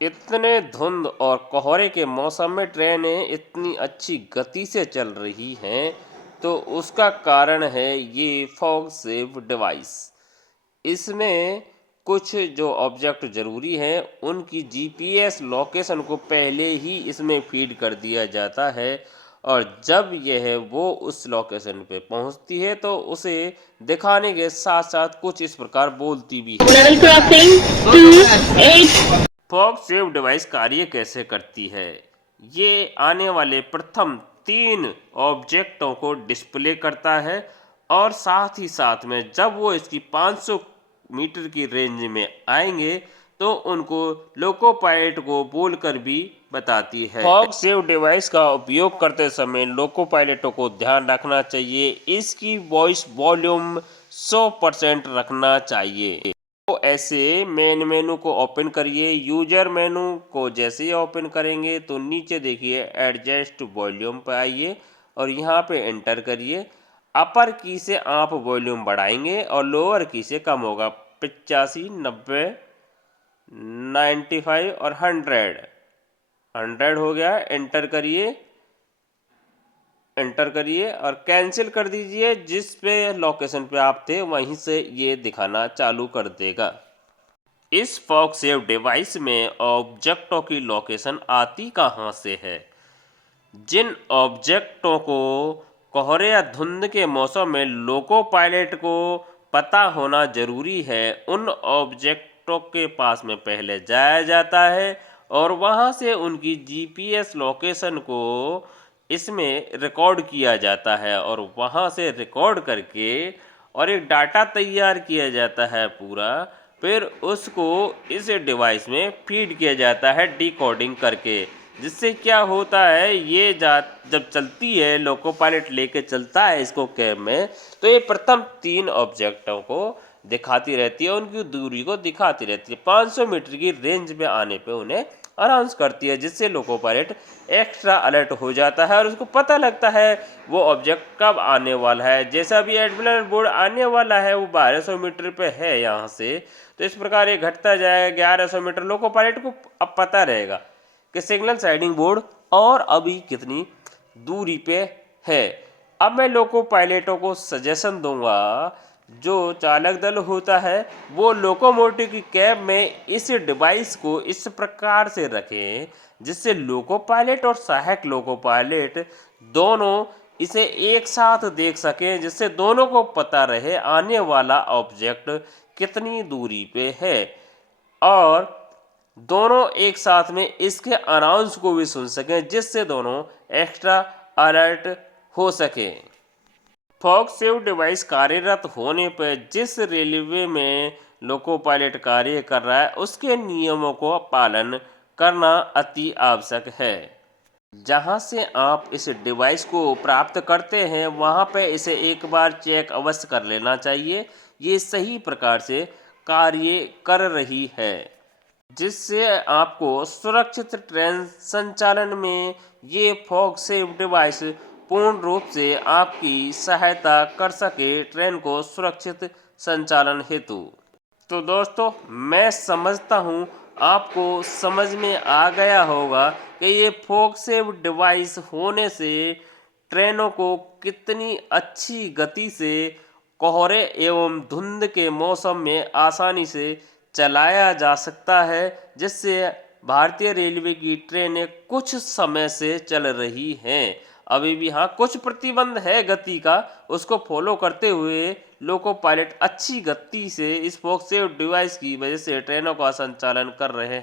इतने धुंध और कोहरे के मौसम में ट्रेनें इतनी अच्छी गति से चल रही हैं, तो उसका कारण है ये फॉग सेव डिवाइस। इसमें कुछ जो ऑब्जेक्ट ज़रूरी हैं, उनकी जीपीएस लोकेशन को पहले ही इसमें फीड कर दिया जाता है और जब यह वो उस लोकेशन पे पहुंचती है तो उसे दिखाने के साथ साथ कुछ इस प्रकार बोलती भी है। Level crossing 2, 8. Fog save device कार्य कैसे करती है? ये आने वाले प्रथम 3 ऑब्जेक्टों को डिस्प्ले करता है और साथ ही साथ में जब वो इसकी 500 मीटर की रेंज में आएंगे तो उनको लोको पायलट को बोलकर भी बताती है। फॉग सेव डिवाइस का उपयोग करते समय लोको पायलटों को ध्यान रखना चाहिए, इसकी वॉइस वॉल्यूम 100% रखना चाहिए। तो ऐसे मेन मेनू को ओपन करिए। यूजर मेनू को जैसे ही ओपन करेंगे तो नीचे देखिए एडजस्ट वॉल्यूम पे आइए और यहाँ पे एंटर करिए। अपर की से आप वॉल्यूम बढ़ाएंगे और लोअर की से कम होगा। 85, 90, 95 और 100 हो गया। एंटर करिए और कैंसिल कर दीजिए। जिस पे लोकेशन पे आप थे वहीं से ये दिखाना चालू कर देगा। इस फॉग सेव डिवाइस में ऑब्जेक्टों की लोकेशन आती कहाँ से है? जिन ऑब्जेक्टों को कोहरे या धुंध के मौसम में लोको पायलट को पता होना जरूरी है, उन ऑब्जेक्टों के पास में पहले जाया जाता है और वहां से उनकी जीपीएस लोकेशन को इसमें रिकॉर्ड किया जाता है और वहां से रिकॉर्ड करके और एक डाटा तैयार किया जाता है पूरा। फिर उसको इस डिवाइस में फीड किया जाता है डिकोडिंग करके, जिससे क्या होता है ये जब चलती है लोको पायलट लेके चलता है इसको कैब में, तो ये प्रथम 3 ऑब्जेक्टों को दिखाती रहती है, उनकी दूरी को दिखाती रहती है। 500 मीटर की रेंज में आने पे उन्हें अनाउंस करती है, जिससे लोको पायलट एक्स्ट्रा अलर्ट हो जाता है और उसको पता लगता है वो ऑब्जेक्ट कब आने वाला है। जैसा भी एडमिरल बोर्ड आने वाला है वो 1200 मीटर पे है यहाँ से, तो इस प्रकार ये घटता जाएगा 1100 मीटर। लोको पायलट को अब पता रहेगा कि सिग्नल साइडिंग बोर्ड और अभी कितनी दूरी पे है। अब मैं लोको पायलटों को सजेशन दूंगा, जो चालक दल होता है वो लोकोमोटिव की कैब में इस डिवाइस को इस प्रकार से रखें जिससे लोको पायलट और सहायक लोको पायलट दोनों इसे एक साथ देख सकें, जिससे दोनों को पता रहे आने वाला ऑब्जेक्ट कितनी दूरी पे है और दोनों एक साथ में इसके अनाउंस को भी सुन सकें, जिससे दोनों एक्स्ट्रा अलर्ट हो सके। फॉग सेव डिवाइस कार्यरत होने पर जिस रेलवे में लोको पायलट कार्य कर रहा है उसके नियमों को पालन करना अति आवश्यक है। जहां से आप इस डिवाइस को प्राप्त करते हैं वहां पे इसे एक बार चेक अवश्य कर लेना चाहिए, ये सही प्रकार से कार्य कर रही है, जिससे आपको सुरक्षित ट्रेन संचालन में ये फॉग सेव डिवाइस पूर्ण रूप से आपकी सहायता कर सके ट्रेन को सुरक्षित संचालन हेतु। तो दोस्तों, मैं समझता हूँ आपको समझ में आ गया होगा कि ये फॉग सेव डिवाइस होने से ट्रेनों को कितनी अच्छी गति से कोहरे एवं धुंध के मौसम में आसानी से चलाया जा सकता है, जिससे भारतीय रेलवे की ट्रेनें कुछ समय से चल रही हैं। अभी भी हाँ कुछ प्रतिबंध है गति का, उसको फॉलो करते हुए लोको पायलट अच्छी गति से इस फॉग सेव डिवाइस की वजह से ट्रेनों का संचालन कर रहे हैं।